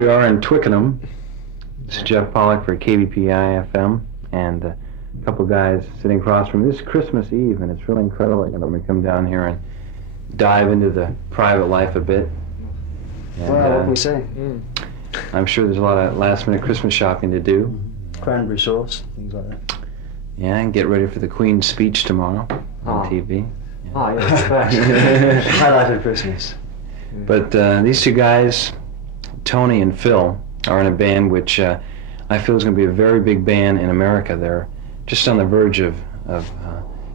We are in Twickenham. This is Jeff Pollock for KBPI FM, and a couple guys sitting across from me. This is Christmas Eve, and it's really incredible. Let me come down here and dive into the private life a bit. And, well, what can we say? I'm sure there's a lot of last-minute Christmas shopping to do. Cranberry sauce, things like that. Yeah, and get ready for the Queen's speech tomorrow on TV. Yeah. Oh, yeah, highlight of Christmas. But these two guys, Tony and Phil, are in a band which I feel is going to be a very big band in America. They're just on the verge of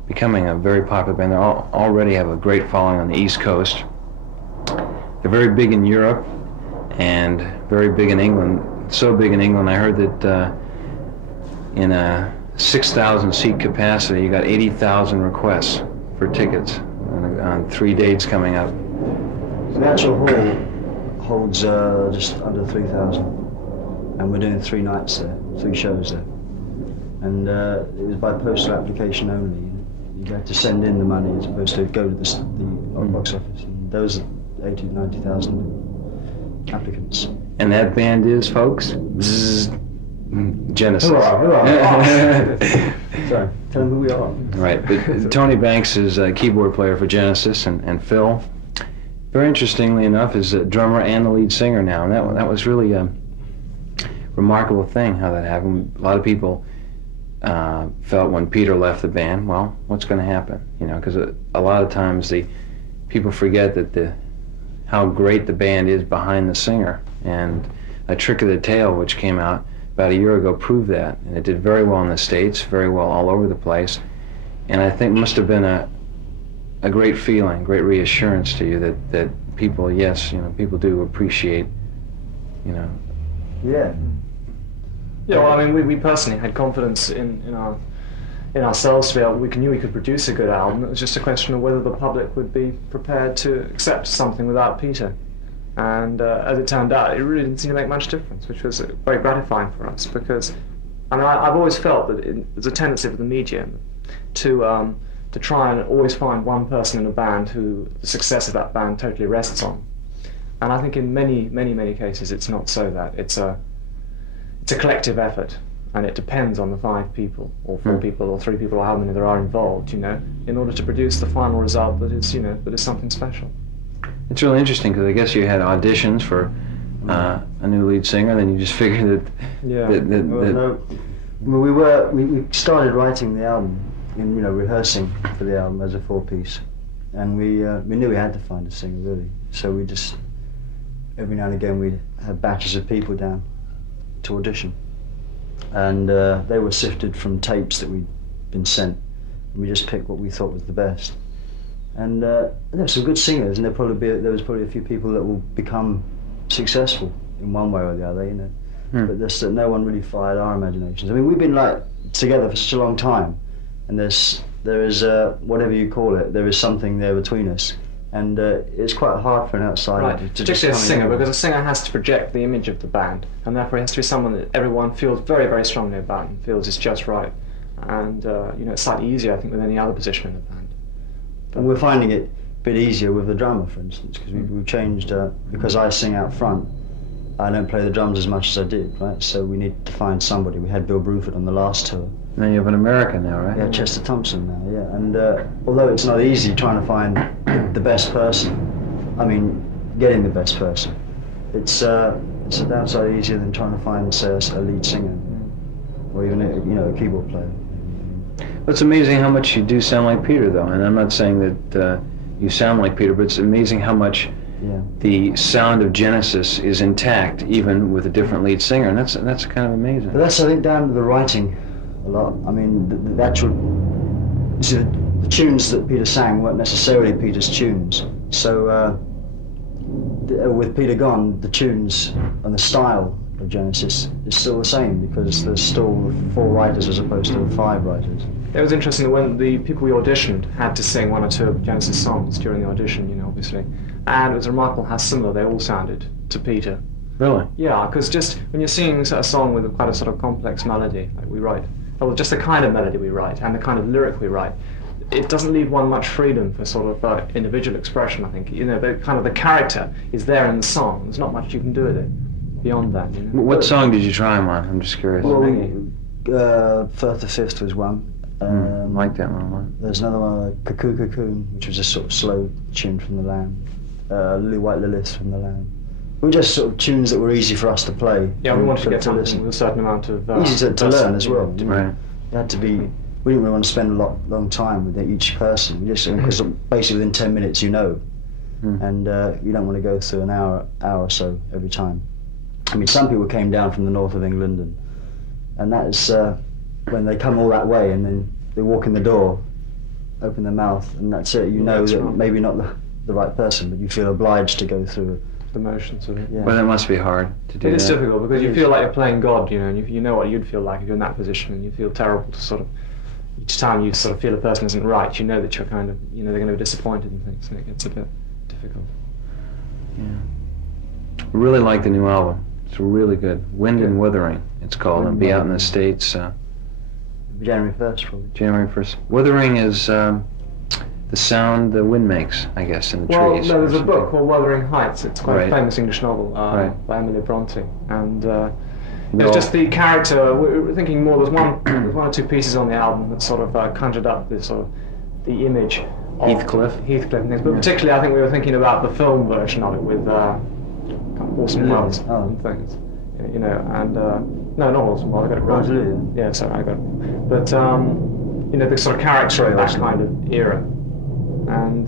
becoming a very popular band. They already have a great following on the East Coast. They're very big in Europe and very big in England. So big in England, I heard that in a 6,000 seat capacity, you got 80,000 requests for tickets on 3 dates coming up. The actual hall holds just under 3,000, and we're doing 3 nights there, 3 shows there. And it was by postal application only. You had to send in the money as opposed to go to the box office. And those are 80,000, 90,000 applicants. And that band is, folks, Genesis. Hurrah, hurrah. Sorry, tell them who we are. Right, but Tony Banks is a keyboard player for Genesis, and Phil, very interestingly enough, is a drummer and the lead singer now. And that was really a remarkable thing, how that happened. A lot of people felt when Peter left the band, well, what's going to happen? You know, because a lot of times people forget that how great the band is behind the singer. And A Trick of the Tail, which came out about a year ago, proved that. And it did very well in the States, very well all over the place. And I think must have been a great feeling, great reassurance to you that people, yes, you know, people do appreciate, you know. Yeah. Yeah, well, I mean, we personally had confidence in ourselves to be able, we knew we could produce a good album. It was just a question of whether the public would be prepared to accept something without Peter. And as it turned out, it really didn't seem to make much difference, which was very gratifying for us, because I mean, I've always felt that there's a tendency of the media to try and always find one person in a band who the success of that band totally rests on. And I think in many cases it's not so that. It's a collective effort, and it depends on the 5 people, or 4 people, or 3 people, or how many there are involved, you know, in order to produce the final result that is, you know, that is something special. It's really interesting, because I guess you had auditions for a new lead singer, then you just figured that... Yeah. We started writing the album, and, you know, rehearsing for the album as a 4-piece, and we knew we had to find a singer, really. So we just, every now and again, we'd have batches of people down to audition, and they were sifted from tapes that we'd been sent, and we just picked what we thought was the best. And there were some good singers, and there was probably a few people that will become successful in one way or the other, you know. But there's no one really fired our imaginations. I mean, we've been like together for such a long time, and there is whatever you call it, there is something there between us, and it's quite hard for an outsider to particularly a singer, because a singer has to project the image of the band, and therefore it has to be someone that everyone feels very, very strongly about and feels is just right. And you know, it's slightly easier, I think, with any other position in the band. And we're finding it a bit easier with the drummer, for instance, because we've changed, because I sing out front, I don't play the drums as much as I did, right? So we need to find somebody. We had Bill Bruford on the last tour. And then you have an American now, right? Yeah, Chester Thompson now, yeah. And although it's not easy trying to find the best person, I mean, getting the best person, it's a downside easier than trying to find, say, a lead singer, or even a keyboard player. It's amazing how much you do sound like Peter, though, and I'm not saying that you sound like Peter, but it's amazing how much the sound of Genesis is intact, even with a different lead singer, and that's kind of amazing. But that's, I think, down to the writing a lot. I mean, the actual, the tunes that Peter sang weren't necessarily Peter's tunes. So with Peter gone, the tunes and the style of Genesis is still the same, because there's still 4 writers as opposed to the 5 writers. It was interesting that when the people we auditioned had to sing 1 or 2 of Genesis songs during the audition, you know, obviously, and it was remarkable how similar they all sounded to Peter. Really? Yeah, because just when you're singing a song with quite a sort of complex melody, like we write, well, just the kind of melody we write and the kind of lyric we write, it doesn't leave one much freedom for sort of individual expression, I think. You know, the character is there in the song. There's not much you can do with it. beyond that. You know? What song did you try him on? I'm just curious. Well, Firth the Fifth was one. I like that one a lot. There's another one, Cuckoo Cocoon, which was a sort of slow tune from the Lamb. Lily White Lilith from the Lamb. We were just sort of tunes that were easy for us to play. Yeah, we wanted to get something listen. with a certain amount of easy to learn as well. Right. It had to be. We didn't really want to spend a long time with each person. We just because basically within 10 minutes you know, and you don't want to go through an hour or so every time. I mean, some people came down from the north of England, and that is when they come all that way and then they walk in the door, open their mouth, and that's it. You know that maybe not the right person, but you feel obliged to go through the motions of it. Yeah. Well, that must be hard to do. It is difficult because you feel like you're playing God, you know, and you know what you'd feel like if you're in that position, and you feel terrible to sort of, each time you sort of feel a person isn't right, you know that you're kind of, you know, they're going to be disappointed and things, and it gets a bit difficult. Yeah. I really like the new album. It's really good. Wind and Wuthering, it's called. It'll be out in the States. January 1st, probably. January 1st. Wuthering is the sound the wind makes, I guess, in the trees. Well, no, there's a book called Wuthering Heights. It's quite a famous English novel by Emily Bronte, and it's just the character. We were thinking more. There's one or two pieces on the album that sort of conjured up this sort of the image of Heathcliff and things. But particularly, I think we were thinking about the film version of it with Orson Welles and things. You know, and no, not Orson Welles. I got it wrong. Yeah, sorry, I got it. But you know, the sort of character in that kind of era, and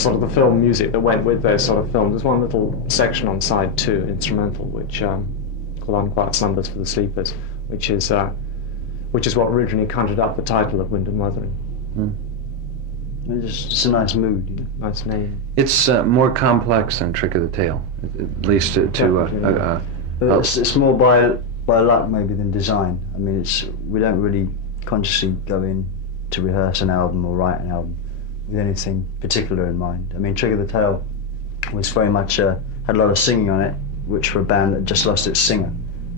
sort of the film music that went with those sort of films. There's one little section on side 2, instrumental, which called Unquiet Slumbers for the Sleepers, which is what originally conjured up the title of Wind and Wuthering. It's a nice mood. You know? Nice name. It's more complex than Trick of the Tail, at least it's more by luck maybe than design. I mean, we don't really consciously go in to rehearse an album or write an album with anything particular in mind. I mean, Trick of the Tail was very much had a lot of singing on it, which for a band that just lost its singer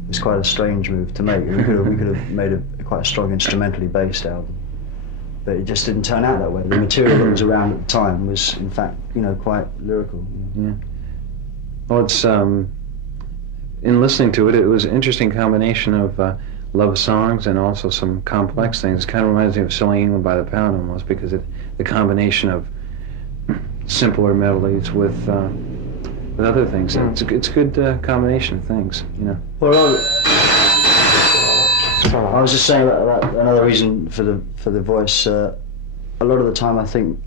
was quite a strange move to make. We could have made quite a strong instrumentally based album, but it just didn't turn out that way. The material that was around at the time was, in fact, you know, quite lyrical. You know? Yeah. Well, it's in listening to it, it was an interesting combination of love songs and also some complex things. It kind of reminds me of Selling England by the Pound almost, because the combination of simpler melodies with other things. It's a good combination of things, you know. Well, I was just saying about another reason for the voice. A lot of the time, I think,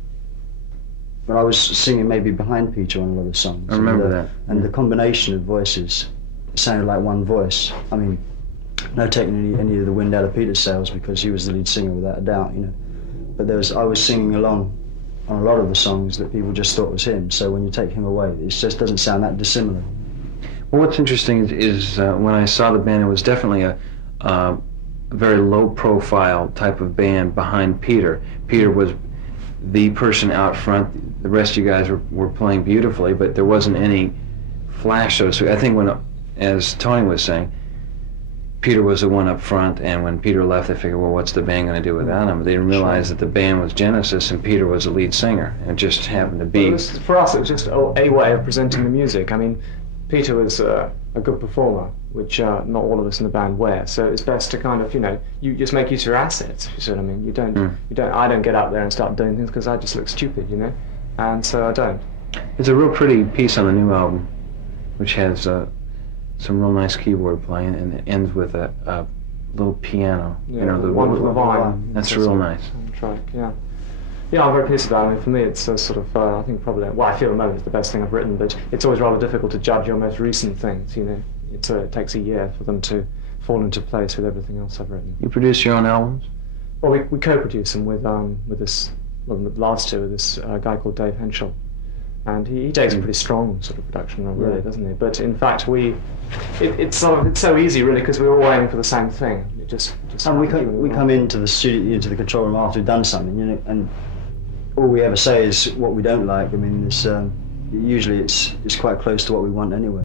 when I was singing maybe behind Peter on a lot of songs. I remember that. And the combination of voices sounded like one voice. I mean, no taking any of the wind out of Peter's sails, because he was the lead singer without a doubt, you know. But I was singing along on a lot of the songs that people just thought was him. So when you take him away, it just doesn't sound that dissimilar. Well, what's interesting is when I saw the band, it was definitely a very low-profile type of band behind Peter. Peter was the person out front. The rest of you guys were playing beautifully, but there wasn't any flash. So I think as Tony was saying, Peter was the one up front, and when Peter left, they figured, well, what's the band going to do without him? But they didn't realize that the band was Genesis, and Peter was the lead singer. And it just happened to be... For us, it was just a way of presenting the music. I mean, Peter was a good performer, which not all of us in the band were. So it's best to kind of, you know, you just make use of your assets. You see what I mean? I don't get up there and start doing things because I just look stupid, you know, and so I don't. It's a real pretty piece on the new album, which has some real nice keyboard playing, and it ends with a little piano. Yeah, you know, the one from the Vine. That's real nice. Track, yeah. Yeah, I'm very pleased with that. I mean, for me, it's a sort of, I think probably, well, I feel at the moment it's the best thing I've written, but it's always rather difficult to judge your most recent things, you know. It takes a year for them to fall into place with everything else I've written. You produce your own albums? Well, we co-produce them with this, well, the last two with this guy called Dave Henschel. And he takes a pretty strong sort of production role, really, doesn't he? But in fact, it's so easy, really, because we're all aiming for the same thing. And we come into the studio, into the control room after we've done something, you know, and all we ever say is what we don't like. I mean, usually it's quite close to what we want anyway.